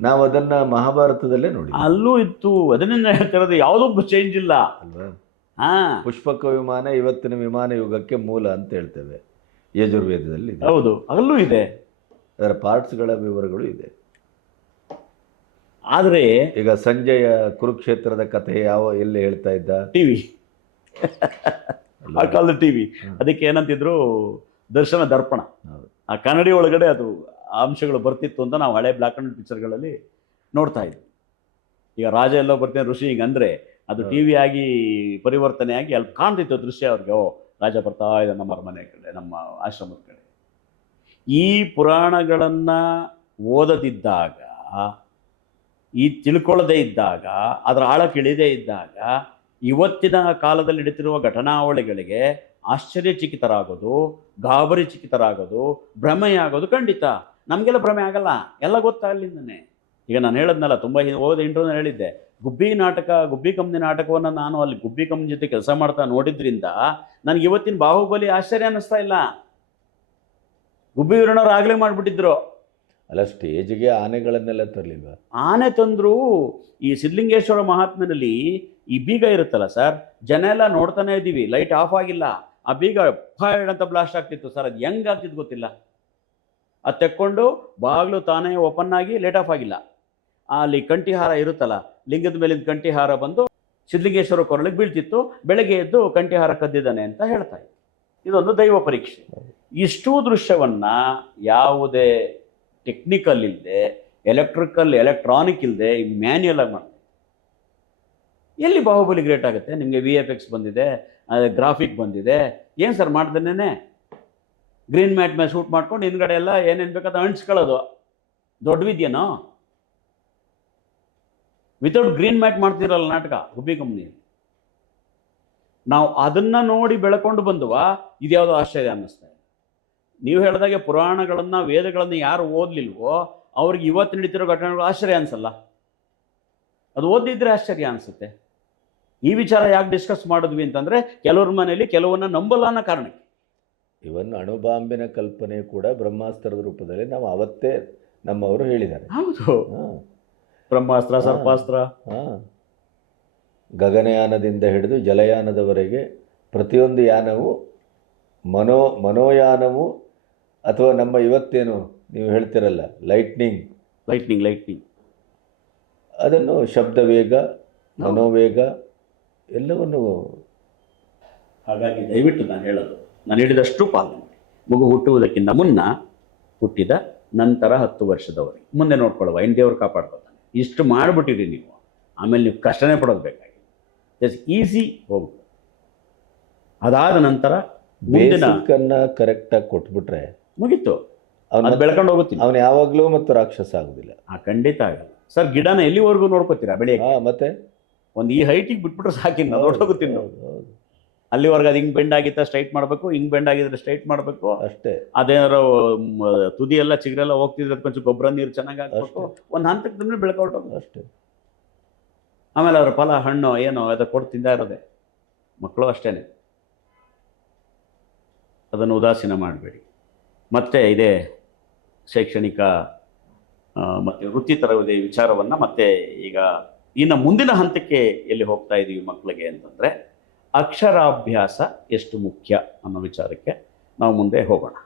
ನಾವು ಅದನ್ನು ಮಹಾಭಾರತದಲ್ಲೇ ನೋಡಿ ಅಲ್ಲೂ ಇತ್ತು. ಅದನ್ನ ಹೇಳ್ತಿರೋದು ಯಾವುದೂ ಚೇಂಜ್ ಇಲ್ಲ. ಅಲ್ವಾ? ಹಾ. ಪುಷ್ಪಕ ವಿಮಾನ ಇವತ್ತಿನ ವಿಮಾನ ಯುಗಕ್ಕೆ ಮೂಲ ಅಂತ ಹೇಳ್ತೇವೆ. ಯಜುರ್ವೇದದಲ್ಲಿ ಹೌದು. ಅಲ್ಲೂ ಇದೆ. ಅದರ ಪಾರ್ಟ್ಸ್ಗಳ ವಿವರಗಳು ಇದೆ. ಆದರೆ ಈಗ ಸಂಜಯ ಕುರುಕ್ಷೇತ್ರದ ಕಥೆ ಯಾವ ಎಲ್ಲಿ ಹೇಳ್ತಾ ಇದ್ದ? ಟಿ ವಿ ಆ ಕಾಲದ ಟಿ ವಿ ಅದಕ್ಕೆ ಏನಂತಿದ್ರು ದರ್ಶನ ದರ್ಪಣ. ಆ ಕನ್ನಡಿ ಒಳಗಡೆ ಅದು ಅಂಶಗಳು ಬರ್ತಿತ್ತು ಅಂತ ನಾವು ಹಳೆ ಬ್ಲ್ಯಾಕ್ ಅಂಡ್ ಪಿಕ್ಚರ್ಗಳಲ್ಲಿ ನೋಡ್ತಾ ಇದ್ವಿ. ಈಗ ರಾಜ ಎಲ್ಲೋ ಬರ್ತೀನಿ ಋಷಿ ಹಿಂಗೆ ಅಂದರೆ ಅದು ಟಿ ವಿ ಆಗಿ ಪರಿವರ್ತನೆ ಆಗಿ ಅಲ್ಲಿ ಕಾಣ್ತಿತ್ತು ದೃಶ್ಯ ಅವ್ರಿಗೆ ಓ ರಾಜ ಬರ್ತಾ ಇದೆ ನಮ್ಮ ಅರಮನೆ ಕಡೆ ನಮ್ಮ ಆಶ್ರಮದ ಕಡೆ. ಈ ಪುರಾಣಗಳನ್ನು ಓದದಿದ್ದಾಗ ಈ ತಿಳ್ಕೊಳ್ಳದೇ ಇದ್ದಾಗ, ಅದರ ಆಳಕ್ಕೆ ಇಳಿದೇ ಇದ್ದಾಗ, ಇವತ್ತಿನ ಕಾಲದಲ್ಲಿ ನಡೀತಿರುವ ಘಟನಾವಳಿಗಳಿಗೆ ಆಶ್ಚರ್ಯಚಿಕಿತರಾಗೋದು ಗಾಬರಿ ಚಿಕಿತರಾಗೋದು ಭ್ರಮೆಯಾಗೋದು ಖಂಡಿತ. ನಮಗೆಲ್ಲ ಭ್ರಮೆ ಆಗಲ್ಲ. ಎಲ್ಲ ಗೊತ್ತಾಗಲಿಂದನೇ ಈಗ ನಾನು ಹೇಳದ್ನಲ್ಲ, ತುಂಬ ಹೋದ ಇಂಟರ್ವ್ಯೂನಲ್ಲಿ ಹೇಳಿದ್ದೆ, ಗುಬ್ಬಿ ನಾಟಕ, ಗುಬ್ಬಿ ಕಂಪ್ನಿ ನಾಟಕವನ್ನು ನಾನು ಅಲ್ಲಿ ಗುಬ್ಬಿ ಕಂಪ್ನಿ ಜೊತೆ ಕೆಲಸ ಮಾಡ್ತಾ ನೋಡಿದ್ರಿಂದ ನನಗೆ ಇವತ್ತಿನ ಬಾಹುಬಲಿ ಆಶ್ಚರ್ಯ ಅನ್ನಿಸ್ತಾ ಇಲ್ಲ. ಗುಬ್ಬಿ ವೀರಣ್ಣವ್ರು ಆಗಲೇ ಮಾಡಿಬಿಟ್ಟಿದ್ರು. ಅಲ್ಲ, ಸ್ಟೇಜ್ಗೆ ಆನೆಗಳನ್ನೆಲ್ಲ ತರಲಿಲ್ವ? ಆನೆ ತಂದ್ರು ಈ ಸಿದ್ಧಲಿಂಗೇಶ್ವರ ಮಹಾತ್ಮನಲ್ಲಿ ಈ ಬೀಗ ಇರುತ್ತಲ್ಲ ಸರ್, ಜನ ಎಲ್ಲ ನೋಡ್ತಾನೆ ಇದ್ದೀವಿ, ಲೈಟ್ ಆಫ್ ಆಗಿಲ್ಲ. ಆ ಬೀಗ ಫೈಡ್ ಅಂತ ಬ್ಲಾಸ್ಟ್ ಆಗ್ತಿತ್ತು ಸರ್, ಅದು ಹೆಂಗ್ ಆಗ್ತಿತ್ತು ಗೊತ್ತಿಲ್ಲ. ಅದು ತೆಕ್ಕೊಂಡು ಬಾಗಿಲು ತಾನೇ ಓಪನ್ ಆಗಿ ಲೇಟ್ ಆಫ್ ಆಗಿಲ್ಲ. ಅಲ್ಲಿ ಕಂಠಿಹಾರ ಇರುತ್ತಲ್ಲ, ಲಿಂಗದ ಮೇಲಿಂದ ಕಂಠಿಹಾರ ಬಂದು ಸಿದ್ಧಲಿಂಗೇಶ್ವರ ಕೊರಳಿಗೆ ಬೀಳ್ತಿತ್ತು, ಬೆಳಗ್ಗೆ ಎದ್ದು ಕಂಠಿಹಾರ ಕದ್ದಿದ್ದಾನೆ ಅಂತ ಹೇಳ್ತಾ ಇದೊಂದು ದೈವ ಪರೀಕ್ಷೆ. ಇಷ್ಟೂ ದೃಶ್ಯವನ್ನ ಯಾವುದೇ ಟೆಕ್ನಿಕಲ್ ಇಲ್ಲದೆ ಎಲೆಕ್ಟ್ರಿಕಲ್ ಎಲೆಕ್ಟ್ರಾನಿಕ್ ಇಲ್ಲದೆ ಮ್ಯಾನ್ಯಲ್ ಆಗಿ ಮಾಡ್ತಾರೆ. ಎಲ್ಲಿ ಬಾಹುಬಲಿ ಗ್ರೇಟ್ ಆಗುತ್ತೆ? ನಿಮಗೆ ವಿ ಎಫ್ ಎಕ್ಸ್ ಬಂದಿದೆ ಗ್ರಾಫಿಕ್ ಬಂದಿದೆ. ಏನು ಸರ್ ಮಾಡ್ದೇನೆ ಗ್ರೀನ್ ಮ್ಯಾಟ್ ಮೇಲೆ ಶೂಟ್ ಮಾಡ್ಕೊಂಡು ಹಿಂದ್ಗಡೆ ಎಲ್ಲ ಏನೇನು ಬೇಕಾದ ಅಂಟ್ಸ್ಕೊಳ್ಳೋದು. ದೊಡ್ಡ ವಿದ್ಯೆನೋ? ವಿತೌಟ್ ಗ್ರೀನ್ ಮ್ಯಾಟ್ ಮಾಡ್ತಿರಲ್ಲ ನಾಟಕ ಹುಬ್ಬಿ ಕಂಪ್ನಿ ನಾವು ಅದನ್ನು ನೋಡಿ ಬೆಳ್ಕೊಂಡು ಬಂದುವ, ಇದ್ಯಾವುದೋ ಆಶ್ಚರ್ಯ ಅನ್ನಿಸ್ತಾ ನೀವು ಹೇಳಿದಾಗೆ ಪುರಾಣಗಳನ್ನು ವೇದಗಳನ್ನು ಯಾರು ಓದಲಿಲ್ವೋ ಅವ್ರಿಗೆ ಇವತ್ತು ನಡೀತಿರೋ ಘಟನೆಗಳು ಆಶ್ಚರ್ಯ ಅನ್ಸಲ್ಲ. ಅದು ಓದಿದ್ರೆ ಆಶ್ಚರ್ಯ ಅನಿಸುತ್ತೆ. ಈ ವಿಚಾರ ಯಾಕೆ ಡಿಸ್ಕಸ್ ಮಾಡಿದ್ವಿ ಅಂತಂದರೆ ಕೆಲವ್ರ ಮನೆಯಲ್ಲಿ ಕೆಲವನ್ನ ನಂಬಲ್ಲ ಅನ್ನೋ ಕಾರಣಕ್ಕೆ. ಇವನ್ ಅಣುಬಾಂಬಿನ ಕಲ್ಪನೆ ಕೂಡ ಬ್ರಹ್ಮಾಸ್ತ್ರದ ರೂಪದಲ್ಲಿ ನಾವು ಅವತ್ತೇ ನಮ್ಮವರು ಹೇಳಿದ್ದಾರೆ. ಹೌದು. ಬ್ರಹ್ಮಾಸ್ತ್ರ ಸರ್ಪಾಸ್ತ್ರ. ಹಾಂ. ಗಗನಯಾನದಿಂದ ಹಿಡಿದು ಜಲಯಾನದವರೆಗೆ ಪ್ರತಿಯೊಂದು ಯಾನವು ಮನೋ ಮನೋಯಾನವು ಅಥವಾ ನಮ್ಮ ಇವತ್ತೇನು ನೀವು ಹೇಳ್ತಿರಲ್ಲ ಲೈಟ್ನಿಂಗ್ ಲೈಟ್ನಿಂಗ್ ಲೈಟ್ನಿಂಗ್ ಅದನ್ನು ಶಬ್ದ ವೇಗ ಮನೋವೇಗ ಎಲ್ಲವನ್ನು ಹಾಗಾಗಿ ದಯವಿಟ್ಟು ನಾನು ಹೇಳೋದು ನಾನು ಹೇಳಿದಷ್ಟು ಪಾಲನೆ ಮಾಡಿ. ಮಗು ಹುಟ್ಟುವುದಕ್ಕಿಂತ ಮುನ್ನ ಹುಟ್ಟಿದ ನಂತರ ಹತ್ತು ವರ್ಷದವರೆಗೆ. ಮುಂದೆ ನೋಡ್ಕೊಳ್ಳುವ ಹೆಂಡತಿ ದೇವ್ರು ಕಾಪಾಡ್ಕೊತಾನೆ ಇಷ್ಟು ಮಾಡಿಬಿಟ್ಟಿರಿ ನೀವು. ಆಮೇಲೆ ನೀವು ಕಷ್ಟನೇ ಪಡೋದು ಬೇಕಾಗಿ ಜಸ್ಟ್ ಈಸಿ ಹೋಗ್ಬೋದು ಅದಾದ ನಂತರ ಮುಂದಿನ ಕರೆಕ್ಟಾಗಿ ಕೊಟ್ಬಿಟ್ರೆ ಮುಗೀತು. ಅವನ ಅದು ಬೆಳ್ಕೊಂಡು ಹೋಗುತ್ತೀನಿ. ಅವನು ಯಾವಾಗಲೂ ಮತ್ತು ರಾಕ್ಷಸ ಆಗುದಿಲ್ಲ. ಆ ಖಂಡಿತ ಆಗಲ್ಲ. ಸರ್ ಗಿಡನ ಎಲ್ಲಿವರೆಗೂ ನೋಡ್ಕೋತೀರಾ? ಬೆಳೆ ಹಾ ಮತ್ತೆ? ಒಂದು ಈ ಹೈಟಿಗೆ ಬಿಟ್ಬಿಟ್ರೆ ಸಾಕಿನ ನಾವು ಹೊರಟೋಗುತ್ತೀನಿ ನಾವು ಹೌದು, ಹೌದು. ಅಲ್ಲಿವರೆಗೆ ಅದು ಹಿಂಗೆ ಬೆಂಡ್ ಆಗಿತ್ತ ಸ್ಟ್ರೈಟ್ ಮಾಡಬೇಕು ಹಿಂಗೆ ಬೆಂಡ್ ಆಗಿದ್ರೆ ಸ್ಟ್ರೈಟ್ ಮಾಡಬೇಕು. ಅಷ್ಟೇ. ಅದೇನಾರು ಮ್, ತುದಿ ಎಲ್ಲ ಚಿಗುರೆಲ್ಲ ಹೋಗ್ತಿದ್ರೆ ಕೊಂಚ ಗೊಬ್ಬರ ನೀರು ಚೆನ್ನಾಗಿ ಹಾಕ್ಬೇಕು. ಒಂದು ಹಂತಕ್ಕೆ ತಂದ್ರೆ ಬೆಳ್ಕೊಟ್ಟು ಅಷ್ಟೇ. ಆಮೇಲೆ ಅದ್ರ ಫಲ ಹಣ್ಣು ಏನೋ ಅದು ಕೊಟ್ಟು ತಿಂದ ಇರೋದೆ. ಮಕ್ಕಳು ಅಷ್ಟೇನೆ. ಅದನ್ನು ಉದಾಸೀನ ಮಾಡಬೇಡಿ. ಮತ್ತೆ ಇದೇ ಶೈಕ್ಷಣಿಕ ಮತ್ತು ವೃತ್ತಿ ತರಬೇತಿ ವಿಚಾರವನ್ನು ಮತ್ತೆ ಈಗ ಇನ್ನು ಮುಂದಿನ ಹಂತಕ್ಕೆ ಎಲ್ಲಿ ಹೋಗ್ತಾ ಇದ್ದೀವಿ ಮಕ್ಕಳಿಗೆ ಅಂತಂದರೆ ಅಕ್ಷರಾಭ್ಯಾಸ ಎಷ್ಟು ಮುಖ್ಯ ಅನ್ನೋ ವಿಚಾರಕ್ಕೆ ನಾವು ಮುಂದೆ ಹೋಗೋಣ.